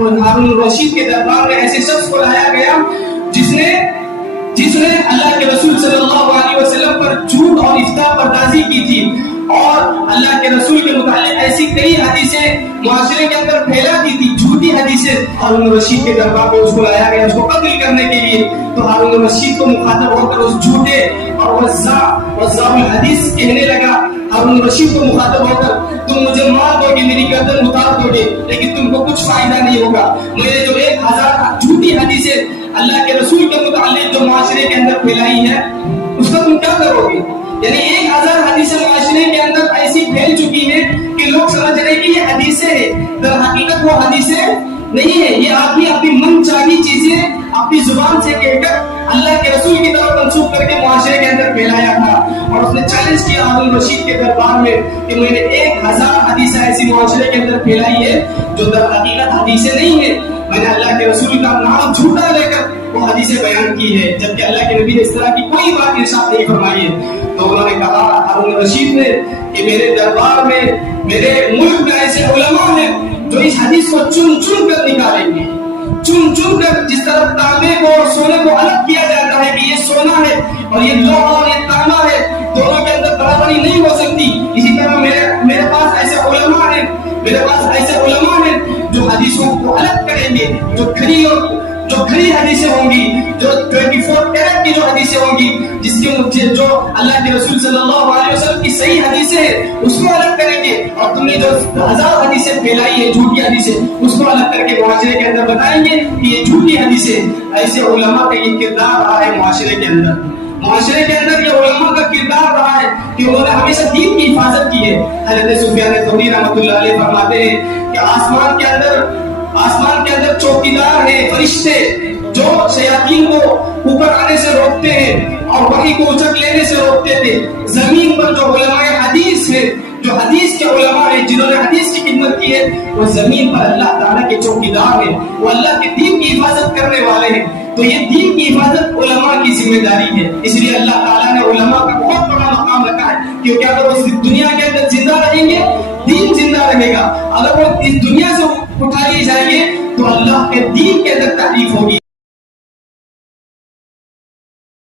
تو ہارون الرشید کے دربار میں ایسے شخص کو لایا گیا جس نے اللہ کے رسول صلی اللہ علیہ وسلم پر جھوٹ اور افتراء پردازی کی تھی اور اللہ کے رسول کے متعلق ایسی کئی حدیثیں معاشرے کے اندر پھیلا دی تھی، جھوٹی حدیثیں. ہارون الرشید کے دربار میں اس کو لایا گیا اس کو قتل کرنے کے لیے. تو ہارون الرشید کو مخاطب ہو کر اس جھوٹے اور وضاع الحدیث کہنے لگا. ہارون الرشید کو مخاطب ہو کر تم مجھے مار دو گے، میری گردن اتار دو گے، لیکن تم کو کچھ فائدہ نہیں ہوگا. میں نے جو 1000 جھوٹی حدیثیں اللہ کے رسول کے متعلق جو معاشرے کے اندر پھیلائی ہے اس کا تم کیا کرو گے؟ یعنی 1000 حدیثیں معاشرے کے اندر ایسی پھیل چکی ہیں کہ لوگ سمجھ رہے ہیں کہ یہ حدیثیں ہیں، در حقیقت وہ حدیثیں نہیں ہے. یہ آپ ہی اپنی من چاہی چیزیں اپنی زبان سے کہہ کر اللہ کے رسول کی طرف منسوخ کر کے معاشرے کے اندر پھیلایا تھا. اور اس نے چیلنج کیا ہارون الرشید کے دربار میں کہ میں نے 1000 حدیثیں ایسی معاشرے کے اندر پھیلائی ہے جو در حقیقت حدیثیں نہیں ہیں. میں نے اللہ کے رسول کا نام جھوٹا لے کر وہ حدیثیں بیان کی ہے، جبکہ اللہ کے نبی نے اس طرح کی کوئی بات ارشاد نہیں فرمائی ہے. تو انہوں نے کہا ہارون الرشید نے کہ میرے دربار میں میرے ملک میں ایسے علماء ہیں جو اس حدیث کو چن چن کر نکالیں گے، چن چن کر. جس طرح تانبے کو اور سونے کو الگ کیا جاتا ہے کہ یہ سونا ہے اور یہ لوہا اور یہ تانبا ہے، دونوں کے اندر برابری نہیں ہو سکتی، اسی طرح میرے پاس ایسے علماء ہیں، میرے پاس ایسے علماء ہیں جو حدیثوں کو الگ کریں گے، جو کھری حدیثیں ہوں گی، جو 24 کیرٹ کی جو حدیثیں ہوں گی، جس کے مجھے جو اللہ کے رسول صلی اللہ علیہ وسلم کی صحیح حدیثیں ہیں اس کو الگ کریں گے، اور تم نے جو 1000 حدیثیں پھیلائی ہیں جھوٹی حدیثیں اس کو الگ کر کے معاشرے کے اندر بتائیں گے کہ یہ جھوٹی حدیثیں. ایسے علماء کا یہ کردار رہا ہے معاشرے کے اندر. معاشرے کے اندر یہ علماء کا کردار رہا ہے کہ انہوں نے ہمیشہ دین کی حفاظت کی ہے. حضرت سفیان ثوری رحمۃ اللہ علیہ فرماتے ہیں کہ آسمان کے اندر چوکیدار ہیں فرشتے جو شیاطین کو اوپر آنے سے روکتے ہیں اور وحی کو اچک لینے سے روکتے تھے. زمین پر جو علماء حدیث ہیں، جو حدیث کے علماء ہیں، جنہوں نے حدیث کی خدمت کی ہے، وہ زمین پر اللہ تعالیٰ کے چوکیدار ہیں، وہ اللہ کے دین کی حفاظت کرنے والے ہیں. تو یہ دین کی حفاظت علماء کی ذمہ داری ہے. اس لیے اللہ تعالیٰ نے علماء کا بہت بڑا مقام رکھا ہے، کیونکہ اگر وہ اس دنیا کے اندر زندہ رہیں گے دین زندہ رہے گا. اگر وہ اس دنیا سے اٹھا لیے جائیں گے تو اللہ کے دین کے اندر تحریف ہوگی.